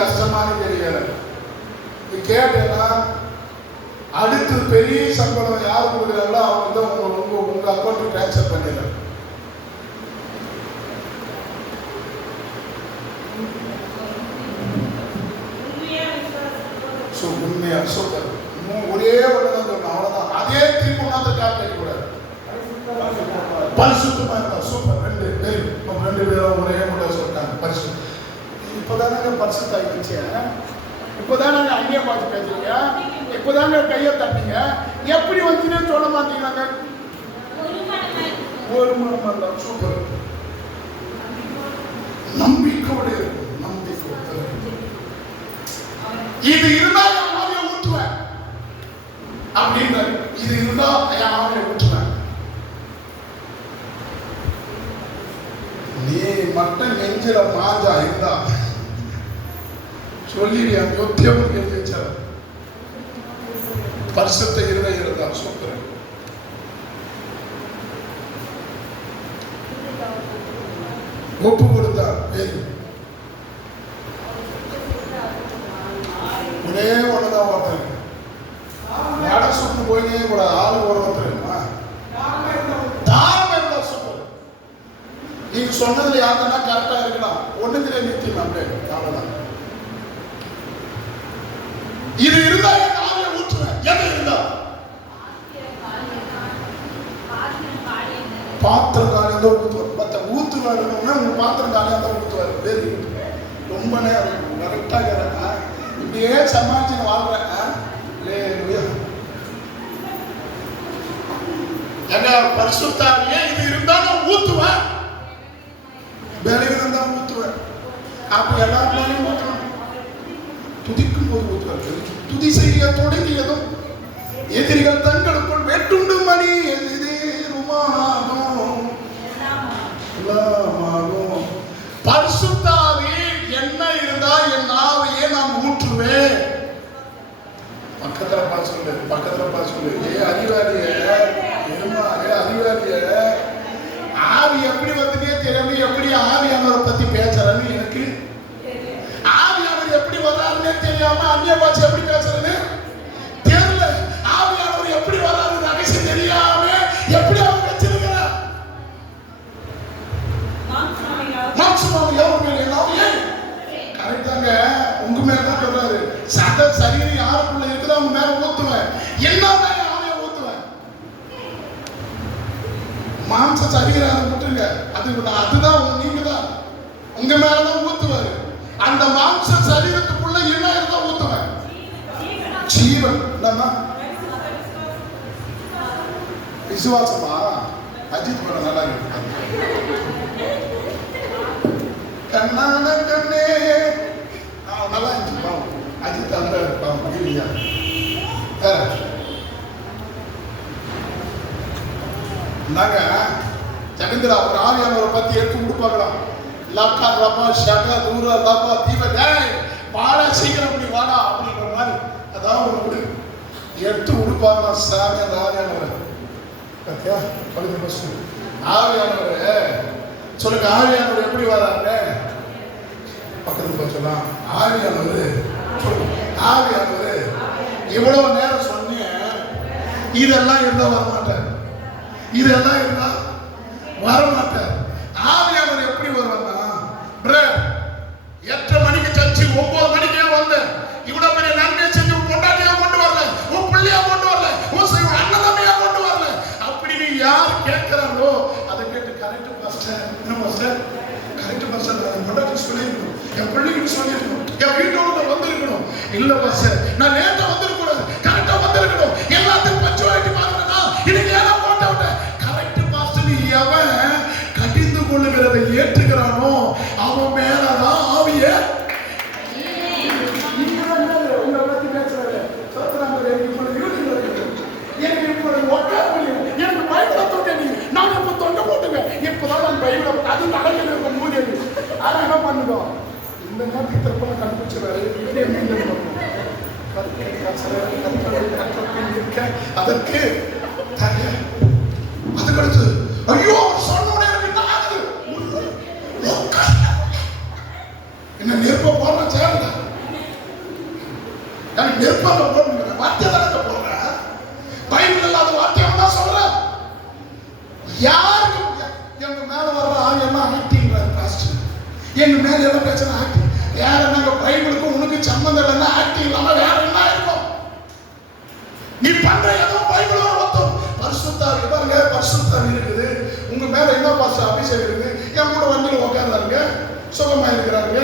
கஷ்டமானு தெரியல. நீ கேட்டேன்னா அடுத்து பெரிய சம்பளம் யார் கொடுக்குறாங்களோ அவங்க வந்து உங்க அக்கௌண்ட்டுக்கு டிரான்ஸ்ஃபர் பண்ணிடுறாங்க. உண்மையா சூப்பர். ஒரே ஒண்ணுதான் சொல்லணும், அவ்வளவுதான். அதே திருப்பி ஒன்னாவது காப்பி கூடாது. பரிசுத்தமா இருந்தா சூப்பர். ரெண்டு பேரும் ஒரே முறை சொல்லிட்டாங்க பரிசு. இப்பதானங்க பரிசுத்த ஆயிடுச்சு. இப்பதானங்க அங்கேயே பார்த்து பேசுறீங்க. இப்பதாங்க கையை தட்டிங்க. எப்படி வந்துன்னு சொல்ல மாட்டீங்களாங்க? ஒரு மனம் அல்ல. சூப்பர். நம்பிக்கையோட இருக்கும். இது இருந்தா என் ஆவியை ஊற்றுவேன் அப்படின்னு. இது இருந்தா என் ஆவியை ஊற்றுவேன். நீ மட்டும் நெஞ்சில மாஞ்சா இருந்தா சொல்லிடுறியா? யோத்தியம் எழுதிச்சா பரிசுத்த இருதயம் இருந்தா சூப்பர். ஒப்பு கொடுத்தா வேறு ஒரே ஒண்ணுதான் ஒருத்தர் நட சுட்டு போயினே கூட ஆளு ஒருத்தருமா தாரம் இருந்தா சூப்பர். நீங்க சொன்னதுல யாருன்னா கரெக்டா இருக்கலாம். ஒண்ணுத்திலே நிறுத்தினா அவ்வளவுதான். இது இருந்தா என் ஆவியை ஊற்றுவேன். எது இருந்தா பாத்திரம் காலியா தான் ஊற்றுவார். மற்ற ஊத்துவாரு உங்க பாத்திரம் காலியா தான் ஊற்றுவாரு. வெரி ரொம்ப நேரம் கரெக்டா இருக்கிறேன். இப்படியே சமாளிச்சு வாழ்றேன். எங்க பரிசுத்தாவியே இது இருந்தா நான் ஊத்துவேன். வேலையில் தான் ஊத்துவேன். அப்ப எல்லா பிள்ளையும் ஊற்றணும். துதிக்கும் போது ஊற்றுவார். துதி செய்ய தொடங்கியதும் எதிரிகள் தங்களுக்குள் வெட்டுண்டு மணி பரிசுத்தாவி என்ன இருந்தா என் ஆவியை நான் ஊற்றுவேன். பக்கத்துல பார்த்து சொல்லு. ஏ அறிவாளிய ஆவி எப்படி வந்துட்டே தெரியாம எப்படி ஆவியானவரை பத்தி பேசுறேன்னு எனக்கு ஆவியானவர் எப்படி வர்றாருன்னே தெரியாம அந்நிய பாஷை எப்படி பேசுறேன்னு தெரியல. ஆவியானவர் எப்படி வர்றாரு ரகசியம் தெரியாம எப்படி அவர் வச்சிருக்கிறார். மாம்சமாக எவ்வளவு மேலே ஏன் கரெக்டாங்க உங்க மேலதான் சொல்றாரு. சத சரீரம் யாருக்குள்ள இருக்குதோ அவங்க மேல ஊத்துவேன். என்னதான் ஆவியை ஊத்துவேன். மாம்ச சரீரம் விட்டுருங்க. அதுதான் நீங்க தான் உங்க மேலதான் ஊத்துவாரு. அந்த மாம்ச சரீரத்துக்குள்ள என்ன இருந்தா ஊத்துவேன்? ஜீவன். விசுவாசமா அஜித் படம் நல்லா இருக்கு. கண்ணான கண்ணே நல்லா இருந்துச்சு. அஜித் அந்த இல்லையா நாங்க ஜனந்திரா ஒரு ஆவியானவரை பத்தி எடுத்து கொடுப்பாங்களாம். லக்கா ரப்பா ஷகா தூரா லப்பா தீப டேய் வாடா சீக்கிரம் அப்படி வாடா அப்படிங்கிற மாதிரி அதான் ஒரு முடி எடுத்து கொடுப்பாங்களா. சாமி அந்த ஆவியானவர் பத்தியா பழுது பசு ஆவியானவர் சொல்லுங்க. ஆவியானவர் எப்படி வராங்க? பக்கத்துல போய் சொல்லலாம். ஆவியானவர் சொல்லுங்க. ஆவியானவர் இவ்வளவு நேரம் சொன்னேன். இதெல்லாம் இருந்தா வரமாட்டார். இதெல்லாம் இருந்தா வரமாட்டார். ஆவியானவர் எப்படி வருவாங்க? 8 மணிக்கு சர்ச்சு 9 மணிக்கே வந்தேன். இவ்வளவு பெரிய நன்மை செஞ்சு கொண்டாட்டியா கொண்டு வரல, உன் பிள்ளையா கொண்டு வரல, உன் அண்ணதமையா கொண்டு வரல அப்படின்னு யார் கேட்கிறாங்களோ அதை கேட்டு கரெக்ட் பாஸ்டர் என்ன பாஸ்டர் கரெக்ட் பாஸ்டர் நான் கொண்டாட்டி சொல்லியிருக்கணும். என் பிள்ளைகிட்ட சொல்லியிருக்கணும். என் வீட்டோட வந்திருக்கணும். இல்ல பாஸ்டர் நான் நேரத்தை வந்திருக்கூடாது. கரெக்டா வந்திருக்கணும். எல்லாத்தையும் பச்சுவாட்டி பாக்குறேன்னா இன்னைக்கு ஏன்னா போட்ட விட்டேன். கரெக்ட் பாஸ்டர் எவன் கடிந்து கொள்ளுகிறதை ஏற்றுகிறானோ அவன் மேலதான் ஆவிய இந்த நேரத்துக்கு திருப்பி கண்டுபிடிச்சிடாரு. அதற்கு அதுக்கடுத்து ஐயோ சொன்ன என்ன நெருப்ப போடுற சேருங்க எதுவாக போடுங்கிற வார்த்தையை தானே போடுற. பைபிள் இல்லாத வார்த்தையை தான் சொல்ற. யாருக்கு எங்க மேல வர்ற ஆயெல்லாம் ஆக்டிங்கிறார் பாஸ்டர். எங்க மேல எல்லாம் பிரச்சனை ஆக்டிங். வேற நாங்க பைபிளுக்கும் உனக்கு சம்பந்தம் இல்லைன்னா ஆக்டிங் இல்லாம வேற என்ன இருக்கும்? நீ பண்ற ஏதோ பைபிளோட ஒத்தும். பரிசுத்தாவி பாருங்க, பரிசுத்தாவி இருக்குது உங்க மேல என்ன பாஸ்டர் அபிஷேகம் இருக்குது. என் கூட வண்டியில் உட்கார்ந்தாருங்க, சுகமா இருக்கிறாருங்க.